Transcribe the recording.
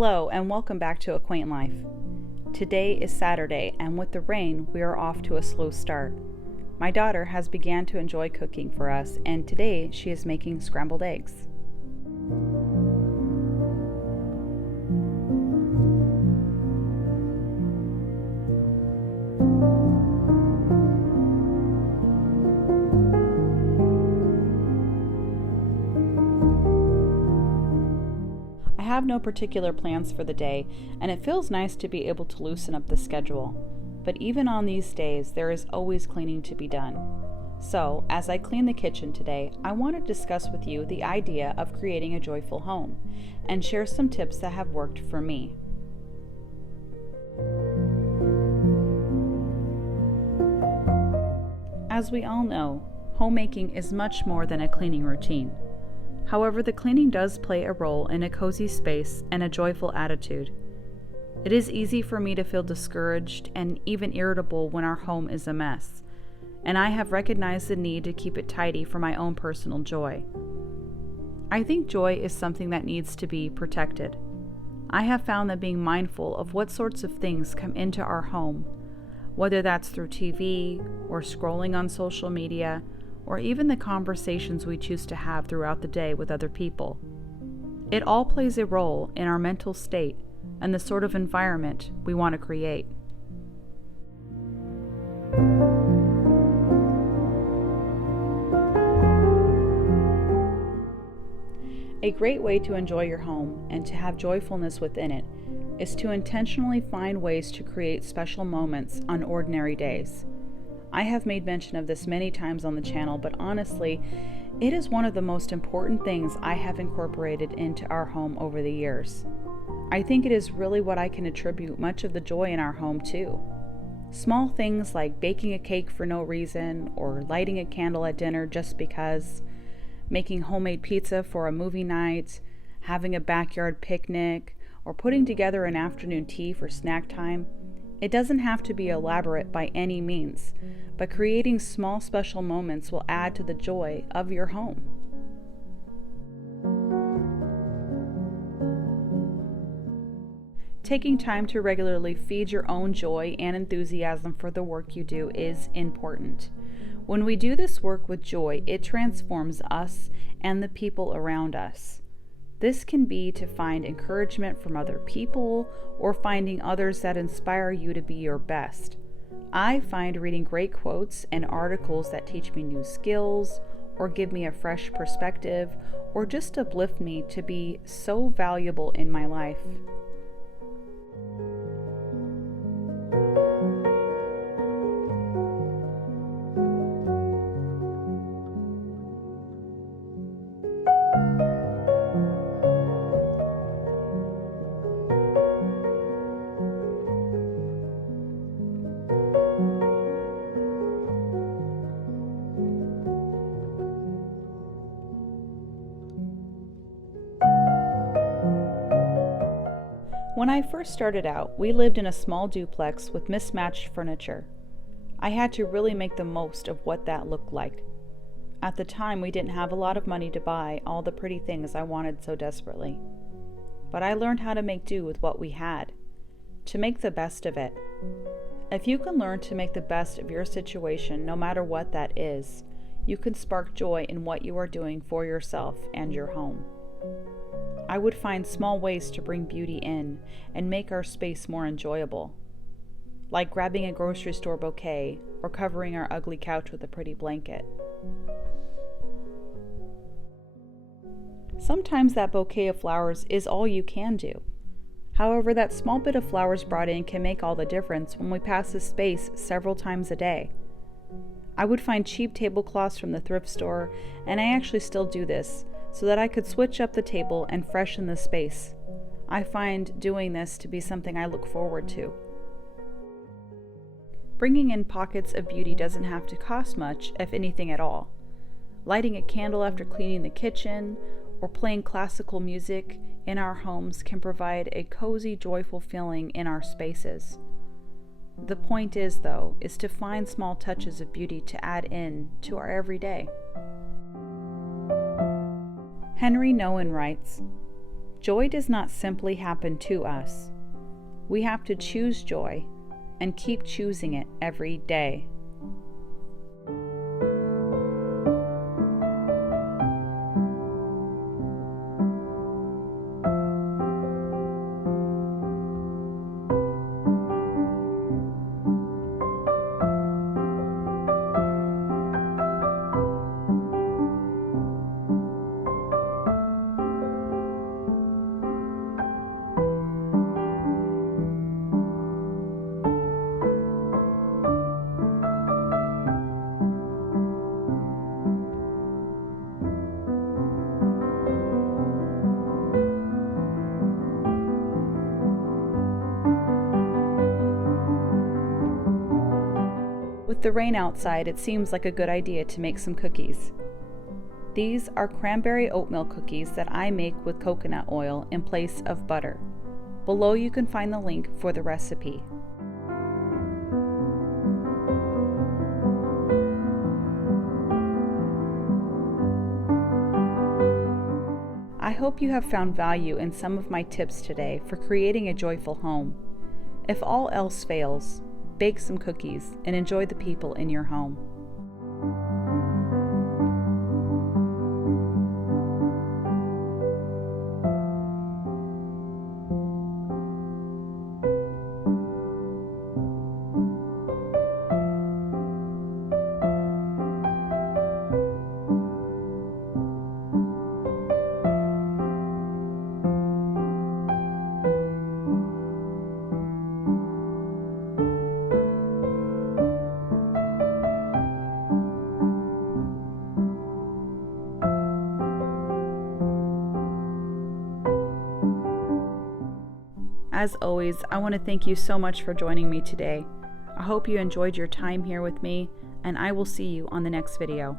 Hello and welcome back to A Quaint Life. Today is Saturday and with the rain we are off to a slow start. My daughter has began to enjoy cooking for us and today she is making scrambled eggs. I have no particular plans for the day, and it feels nice to be able to loosen up the schedule. But even on these days, there is always cleaning to be done. So, as I clean the kitchen today, I want to discuss with you the idea of creating a joyful home, and share some tips that have worked for me. As we all know, homemaking is much more than a cleaning routine. However, the cleaning does play a role in a cozy space and a joyful attitude. It is easy for me to feel discouraged and even irritable when our home is a mess, and I have recognized the need to keep it tidy for my own personal joy. I think joy is something that needs to be protected. I have found that being mindful of what sorts of things come into our home, whether that's through TV or scrolling on social media, or even the conversations we choose to have throughout the day with other people. It all plays a role in our mental state and the sort of environment we want to create. A great way to enjoy your home and to have joyfulness within it is to intentionally find ways to create special moments on ordinary days. I have made mention of this many times on the channel, but honestly, it is one of the most important things I have incorporated into our home over the years. I think it is really what I can attribute much of the joy in our home to. Small things like baking a cake for no reason, or lighting a candle at dinner just because, making homemade pizza for a movie night, having a backyard picnic, or putting together an afternoon tea for snack time. It doesn't have to be elaborate by any means, but creating small special moments will add to the joy of your home. Taking time to regularly feed your own joy and enthusiasm for the work you do is important. When we do this work with joy, it transforms us and the people around us. This can be to find encouragement from other people or finding others that inspire you to be your best. I find reading great quotes and articles that teach me new skills or give me a fresh perspective or just uplift me to be so valuable in my life. When I first started out, we lived in a small duplex with mismatched furniture. I had to really make the most of what that looked like. At the time, we didn't have a lot of money to buy all the pretty things I wanted so desperately. But I learned how to make do with what we had, to make the best of it. If you can learn to make the best of your situation, no matter what that is, you can spark joy in what you are doing for yourself and your home. I would find small ways to bring beauty in and make our space more enjoyable, like grabbing a grocery store bouquet or covering our ugly couch with a pretty blanket. Sometimes that bouquet of flowers is all you can do. However, that small bit of flowers brought in can make all the difference when we pass this space several times a day. I would find cheap tablecloths from the thrift store, and I actually still do this, so that I could switch up the table and freshen the space. I find doing this to be something I look forward to. Bringing in pockets of beauty doesn't have to cost much, if anything at all. Lighting a candle after cleaning the kitchen, or playing classical music in our homes can provide a cozy, joyful feeling in our spaces. The point is, though, is to find small touches of beauty to add in to our everyday. Henry Nouwen writes, Joy does not simply happen to us. We have to choose joy and keep choosing it every day. With the rain outside, it seems like a good idea to make some cookies. These are cranberry oatmeal cookies that I make with coconut oil in place of butter. Below you can find the link for the recipe. I hope you have found value in some of my tips today for creating a joyful home. If all else fails, bake some cookies and enjoy the people in your home. As always, I want to thank you so much for joining me today. I hope you enjoyed your time here with me, and I will see you on the next video.